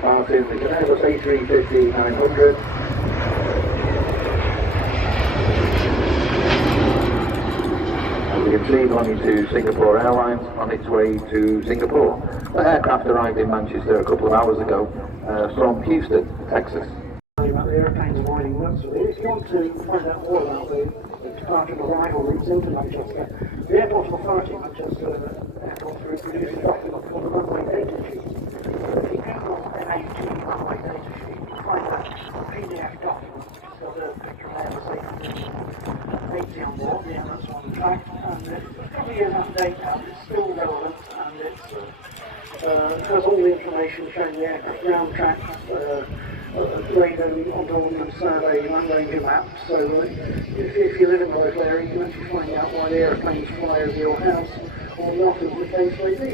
departing the Airbus A350-900. As you can see, belonging to Singapore Airlines on its way to Singapore. The aircraft arrived in Manchester a couple of hours ago from Houston, Texas. About the airplanes avoiding Luxor. If you want to find out more about the departure and arrival routes into Manchester, the Airport Authority Manchester Airport Group produces a document called the runway data sheet. If you Google MAT runway data sheet, you'll find that PDF document which has got a picture of Airbus A380 on board, the Emirates on the track, and it's a couple of years out of date now, but it's still relevant, and it has all the information showing the aircraft ground tracks, radar, on-board survey, land ranger maps, so if you live in the local area, you can actually find out why the aeroplanes fly over your house, or not, as the case may be.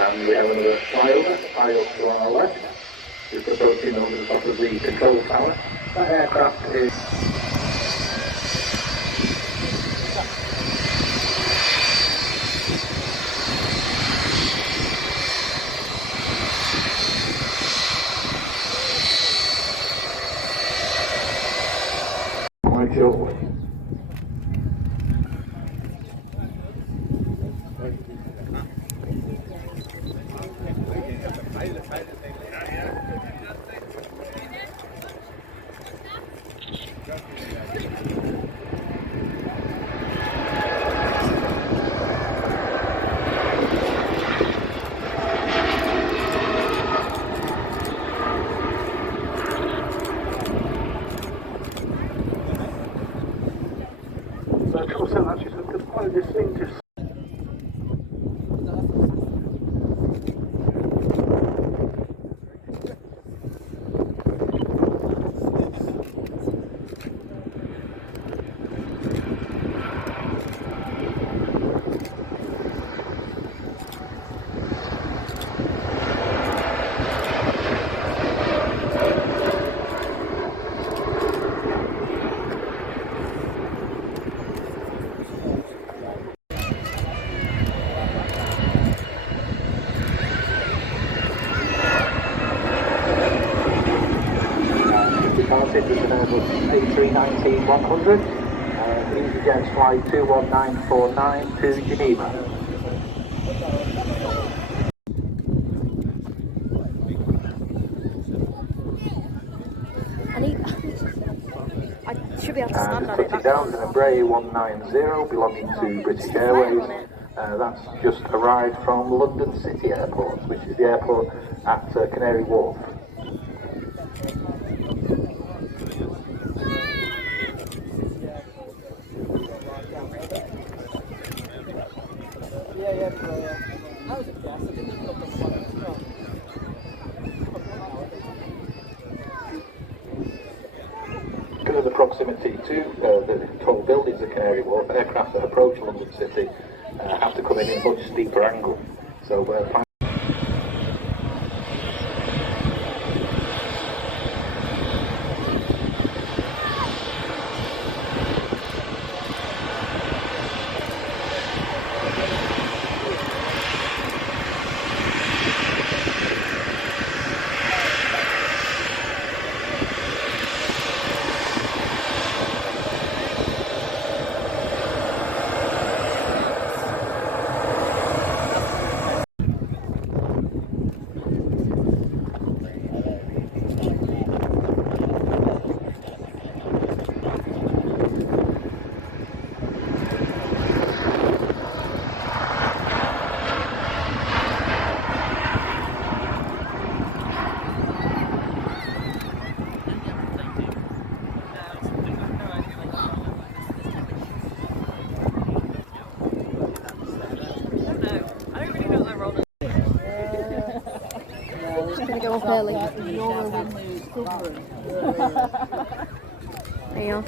And we have another flyover to our left, just approaching over the top of the control tower. That aircraft is... quite shortly. So actually, it's quite a distinctive. Departed with an Airbus A319-100, EasyJet's flight 21949 to Geneva. I should be able to stand on it. Touching down to Embraer 190 belonging to British Airways. That's just arrived from London City Airport, which is the airport at Canary Wharf. Because of the proximity to the tall buildings at Canary Wharf, aircraft that approach London City have to come in a much steeper angle. So Gonna go up early. There you are.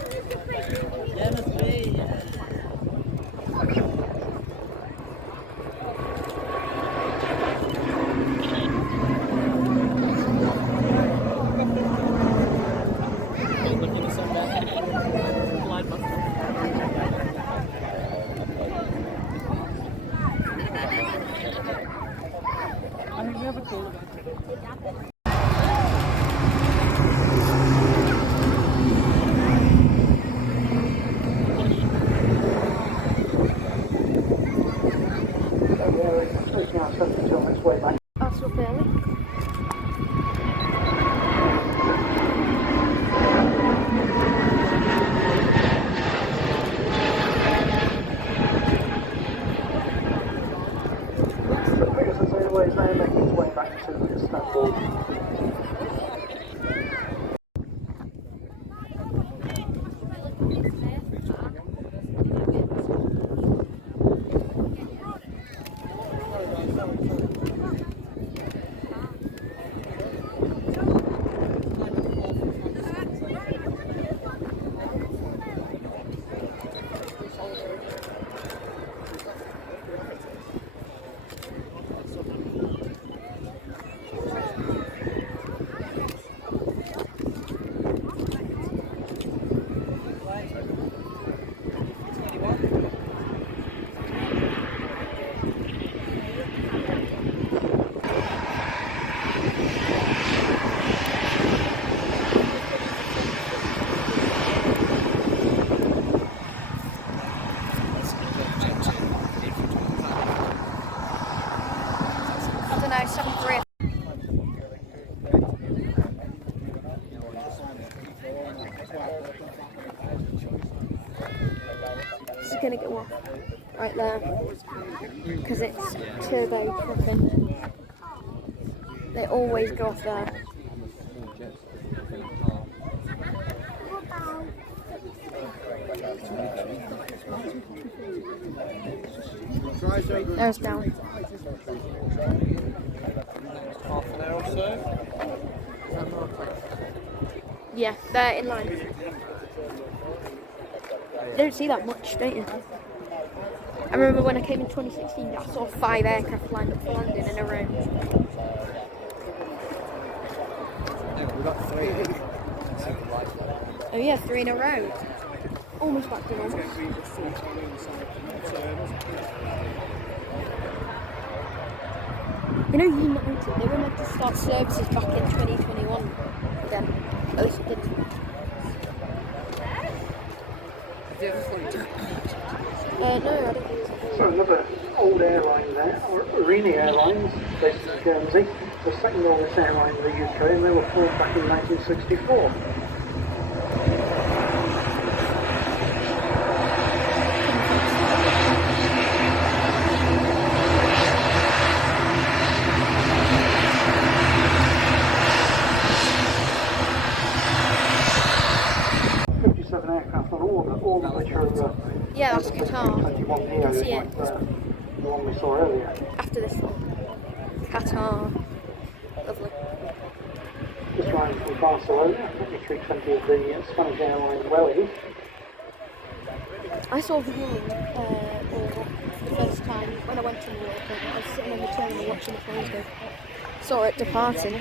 Taking our 72 on its way back. That's so fairly. The Pegasus Airways now making its way back to Istanbul. I don't know, 7-3. This is gonna go off right there because it's turbo trucking. They always go off there. There's down. Half an hour or so. Yeah, they're in line. You don't see that much, don't you? I remember when I came in 2016, I saw 5 aircraft lined up for landing in a row. We've got 3. Oh yeah, 3 in a row. Almost back to normal. You know, United, they were meant to start services back in 2021 again. At least it didn't. No, I don't think so. So another old airline there, Arini Airlines, based in Guernsey, the second oldest airline in the UK, and they were formed back in 1964. Aircraft on order, all of which are Yeah, that's Qatar. 21 You can years, see like it the one we saw earlier. after this one. Qatar. Lovely. Just riding from Barcelona, A320 of the Spanish airline Welly. I saw the viewing for the first time when I went to New York. I was sitting in the terminal watching the planes go. Saw it departing.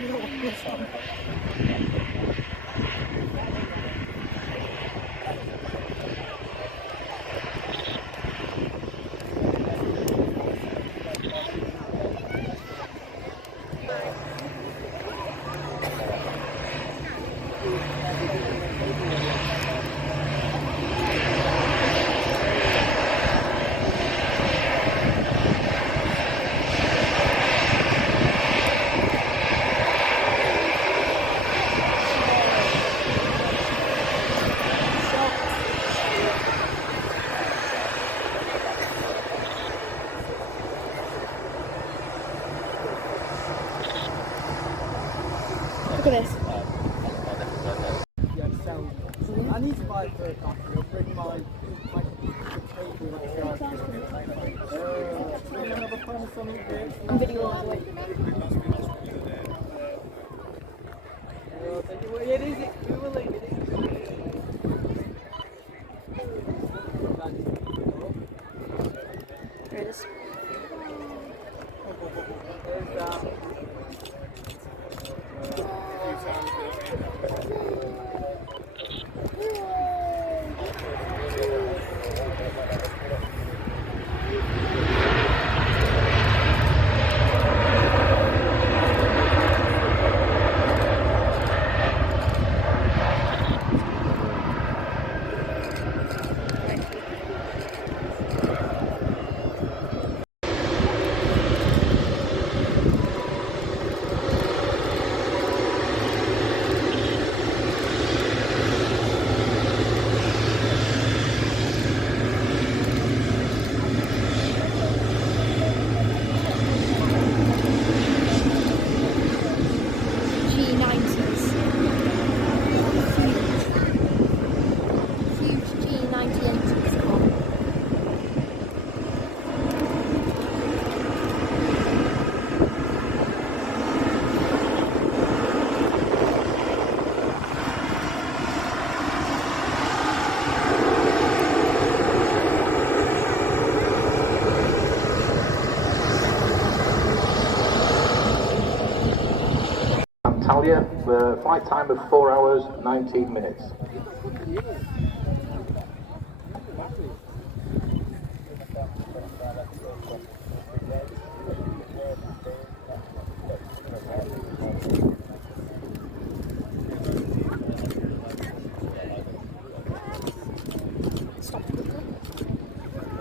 Look at this. I need to buy a third copy. I'll bring my I'm videoing all the way. It is. There it is. Antalya, the flight time of 4 hours 19 minutes.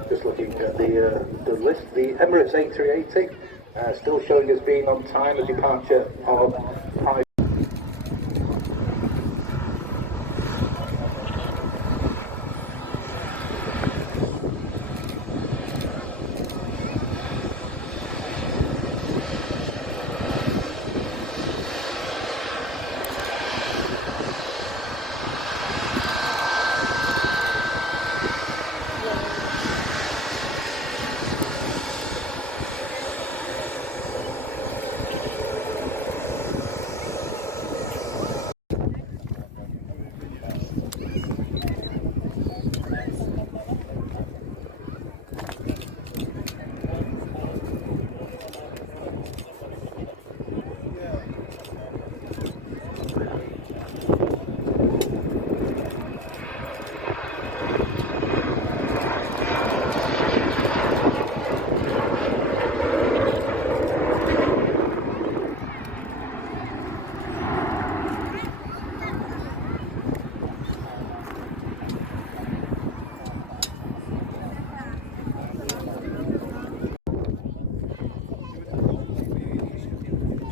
Just looking at the list, the Emirates A380 still showing as being on time, a departure of 5.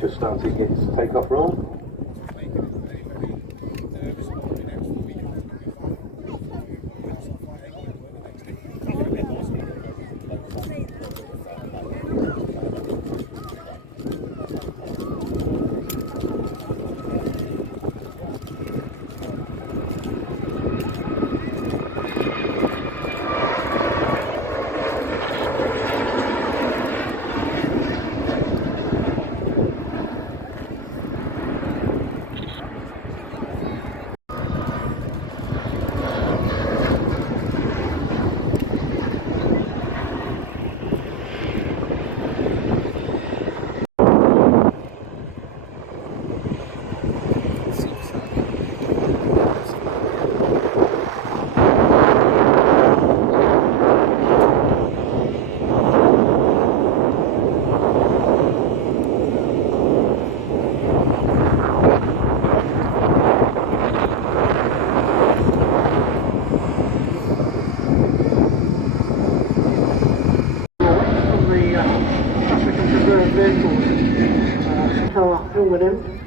Just starting its takeoff roll. Film with him,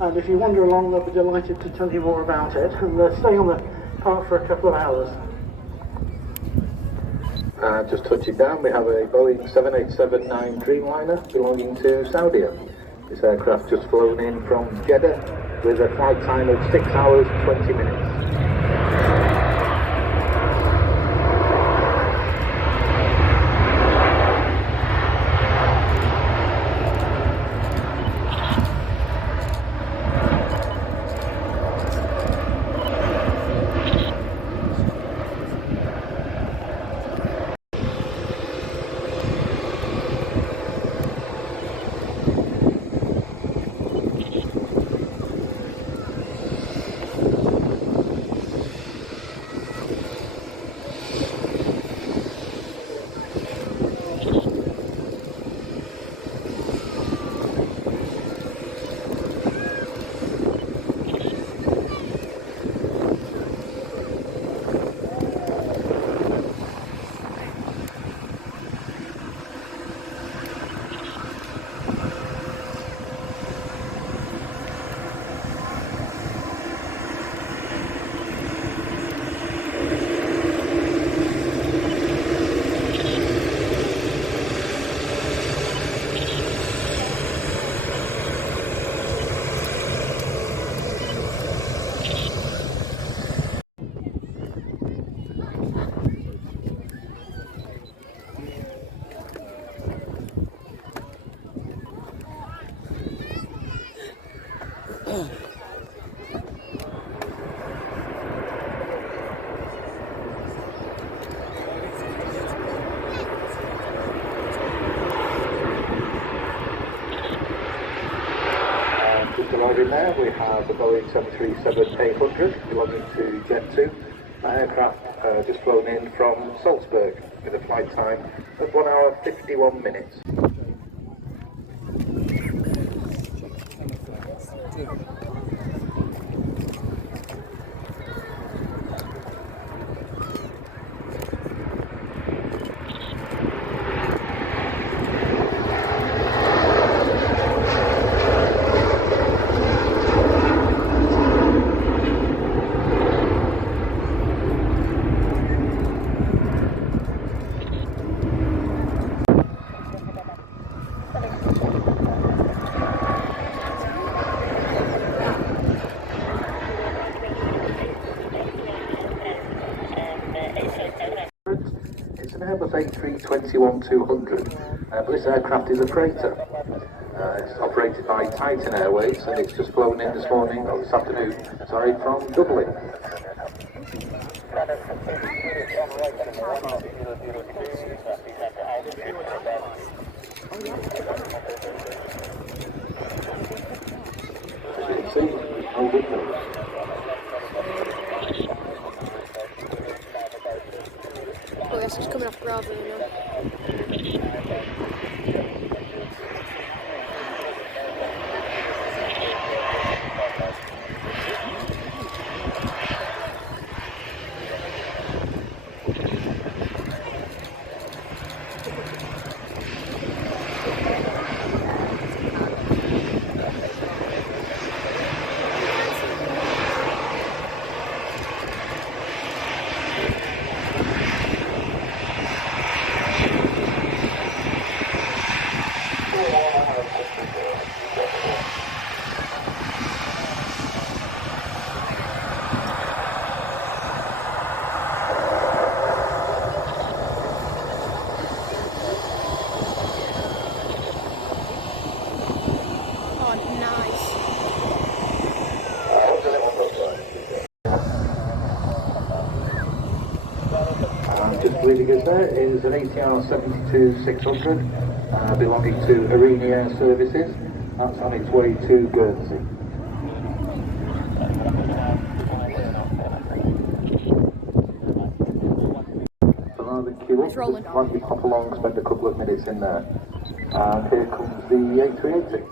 and if you wander along, they'll be delighted to tell you more about it, and stay on the park for a couple of hours. Just touching down, we have a Boeing 787-9 Dreamliner belonging to Saudi. This aircraft just flown in from Jeddah with a flight time of 6 hours 20 minutes. Arriving there, we have the Boeing 737-800 belonging to Jet2. That aircraft just flown in from Salzburg with a flight time of 1 hour 51 minutes. It's an Airbus A321-200, but this aircraft is a freighter. It's operated by Titan Airways, and it's just flown in this morning, or this afternoon, sorry, from Dublin. Oh yes, it's coming off Bravo now. Just leaving us there is an ATR 72-600 belonging to Arena Air Services. That's on its way to Guernsey. So now the queue up, just like we pop along, spend a couple of minutes in there. And here comes the A380.